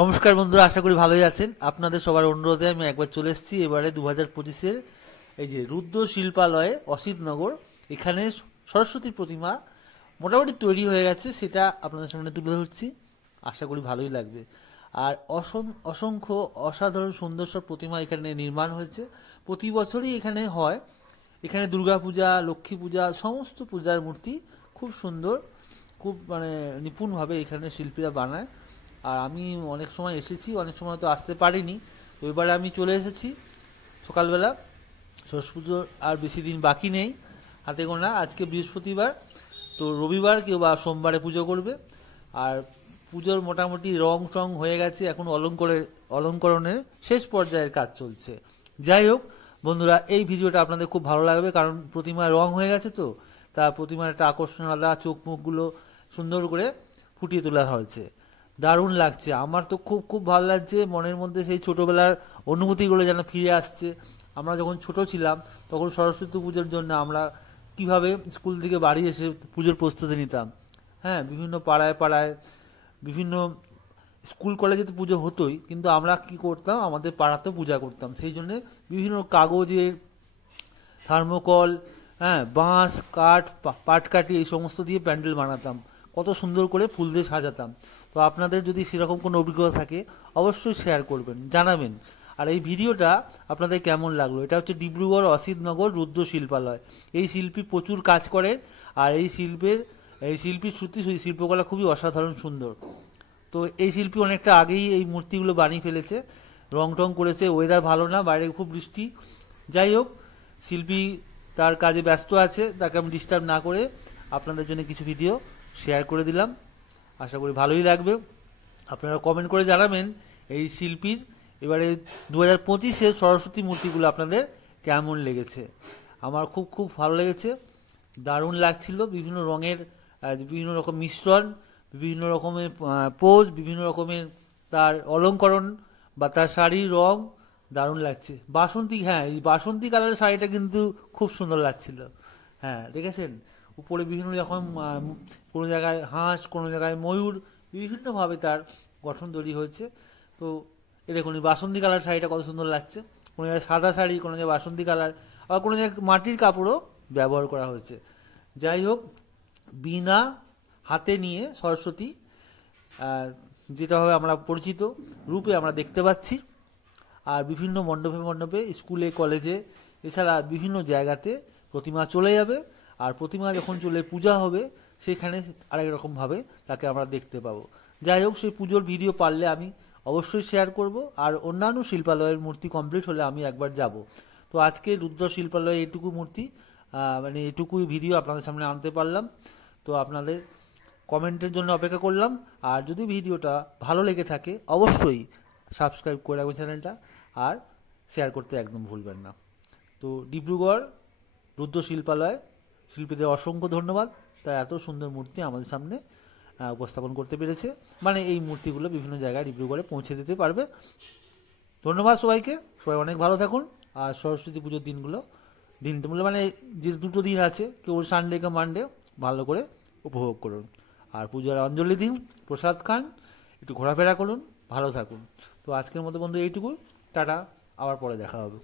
নমস্কার বন্ধুরা, আশা করি ভালোই আছেন। আপনাদের সবার অনুরোধে আমি একবার চলে এসেছি এবারে 2025-এর এই যে রুদ্র শিল্পালয়ে অসিতনগর, এখানে সরস্বতীর প্রতিমা মোটামুটি তৈরি হয়ে গেছে, সেটা আপনাদের সামনে তুলে ধরছি। আশা করি ভালোই লাগবে। আর অসংখ্য অসাধারণ সুন্দর সব প্রতিমা এখানে নির্মাণ হয়েছে, প্রতি বছরই এখানে হয়। এখানে দুর্গাপূজা, লক্ষ্মী পূজা, সমস্ত পূজার মূর্তি খুব সুন্দর, খুব নিপুণভাবে এখানে শিল্পীরা বানায়। আর আমি অনেক সময় এসেছি, অনেক সময় তো আসতে পারিনি, তো এবারে আমি চলে এসেছি সকালবেলা। সরস্বতী পুজোর আর বেশি দিন বাকি নেই, হাতে গোনা। আজকে বৃহস্পতিবার, তো রবিবার কেউ বা সোমবারে পুজো করবে। আর পুজোর মোটামুটি রং টং হয়ে গেছে, এখন অলঙ্করণের শেষ পর্যায়ের কাজ চলছে। যাই হোক বন্ধুরা, এই ভিডিওটা আপনাদের খুব ভালো লাগবে, কারণ প্রতিমার রং হয়ে গেছে, তো তা প্রতিমার একটা আকর্ষণ আলাদা, চোখ মুখগুলো সুন্দর করে ফুটিয়ে তোলা হয়েছে। দারুণ লাগছে, আমার তো খুব খুব ভালো লাগছে। মনের মধ্যে সেই ছোটোবেলার অনুভূতিগুলো যেন ফিরে আসছে। আমরা যখন ছোট ছিলাম তখন সরস্বতী পুজোর জন্য আমরা কিভাবে স্কুল থেকে বাড়ি এসে পুজোর প্রস্তুতি নিতাম। হ্যাঁ, বিভিন্ন পাড়ায় পাড়ায়, বিভিন্ন স্কুল কলেজে তো পুজো হতোই, কিন্তু আমরা কি করতাম, আমাদের পাড়াতেও পূজা করতাম। সেই জন্য বিভিন্ন কাগজের, থার্মোকল, হ্যাঁ, বাঁশ, কাঠ, পাটকাঠি, এই সমস্ত দিয়ে প্যান্ডেল বানাতাম, কত সুন্দর করে ফুল দিয়ে সাজাতাম। তো আপনাদের যদি সেরকম কোনো অভিজ্ঞতা থাকে অবশ্যই শেয়ার করবেন, জানাবেন। আর এই ভিডিওটা আপনাদের কেমন লাগলো? এটা হচ্ছে ডিব্রুগড় অসিতনগর রুদ্র শিল্পালয়। এই শিল্পী প্রচুর কাজ করেন, আর এই শিল্পীর সত্যি শিল্পকলা খুবই অসাধারণ সুন্দর। তো এই শিল্পী অনেকটা আগেই এই মূর্তিগুলো বানিয়ে ফেলেছে, রং টং করেছে। ওয়েদার ভালো না, বাইরে খুব বৃষ্টি। যাই হোক, শিল্পী তার কাজে ব্যস্ত আছে, তাকে আমি ডিস্টার্ব না করে আপনাদের জন্য কিছু ভিডিও শেয়ার করে দিলাম। আশা করি ভালোই লাগবে। আপনারা কমেন্ট করে জানাবেন এই শিল্পীর এবারে 2025-এর সরস্বতী মূর্তিগুলো আপনাদের কেমন লেগেছে। আমার খুব খুব ভালো লেগেছে, দারুণ লাগছিল। বিভিন্ন রঙের, বিভিন্ন রকম মিশ্রণ, বিভিন্ন রকমের পোজ, বিভিন্ন রকমের তার অলঙ্করণ বা তার শাড়ির রং দারুণ লাগছে। বাসন্তী, হ্যাঁ, এই বাসন্তী কালারের শাড়িটা কিন্তু খুব সুন্দর লাগছিল। হ্যাঁ, দেখেছেন উপরে বিভিন্ন রকম, কোনো জায়গায় হাঁস, কোনো জায়গায় ময়ূর, বিভিন্নভাবে তার গঠন তৈরি হয়েছে। তো এ দেখুন, এই বাসন্তী কালার শাড়িটা কত সুন্দর লাগছে। কোনো জায়গায় সাদা শাড়ি, কোনো জায়গায় বাসন্তী কালার, আবার কোনো জায়গায় মাটির কাপড়ও ব্যবহার করা হয়েছে। যাই হোক, বীণা হাতে নিয়ে সরস্বতী, যেটাভাবে আমরা পরিচিত রূপে আমরা দেখতে পাচ্ছি। আর বিভিন্ন মণ্ডপে মণ্ডপে, স্কুলে, কলেজে, এছাড়া বিভিন্ন জায়গাতে প্রতিমা চলে যাবে। আর প্রতিমা যখন চলে পূজা হবে, সেখানে আরেক রকমভাবে তাকে আমরা দেখতে পাবো। যাই হোক, সেই পুজোর ভিডিও পারলে আমি অবশ্যই শেয়ার করব। আর অন্যান্য শিল্পালয়ের মূর্তি কমপ্লিট হলে আমি একবার যাব। তো আজকে রুদ্র শিল্পালয়ে এইটুকু মূর্তি, এইটুকুই ভিডিও আপনাদের সামনে আনতে পারলাম। তো আপনাদের কমেন্টের জন্য অপেক্ষা করলাম। আর যদি ভিডিওটা ভালো লেগে থাকে অবশ্যই সাবস্ক্রাইব করে রাখবেন চ্যানেলটা, আর শেয়ার করতে একদম ভুলবেন না। তো ডিব্রুগড় রুদ্র শিল্পালয় শিল্পীদের অসংখ্য ধন্যবাদ, তারা এত সুন্দর মূর্তি আমাদের সামনে উপস্থাপন করতে পেরেছে। মানে এই মূর্তিগুলো বিভিন্ন জায়গায় ডিব্রুগড়ে পৌঁছে দিতে পারবে। ধন্যবাদ সবাইকে, সবাই অনেক ভালো থাকুন। আর সরস্বতী পুজোর দিনগুলো মানে যে দুটো দিন আছে, কেউ সানডে কে মানডে, ভালো করে উপভোগ করুন। আর পূজার অঞ্জলি দিন, প্রসাদ খান, একটু ঘোরাফেরা করুন, ভালো থাকুন। তো আজকের মতো বন্ধু এইটুকুই, টাটা, আবার পরে দেখা হবে।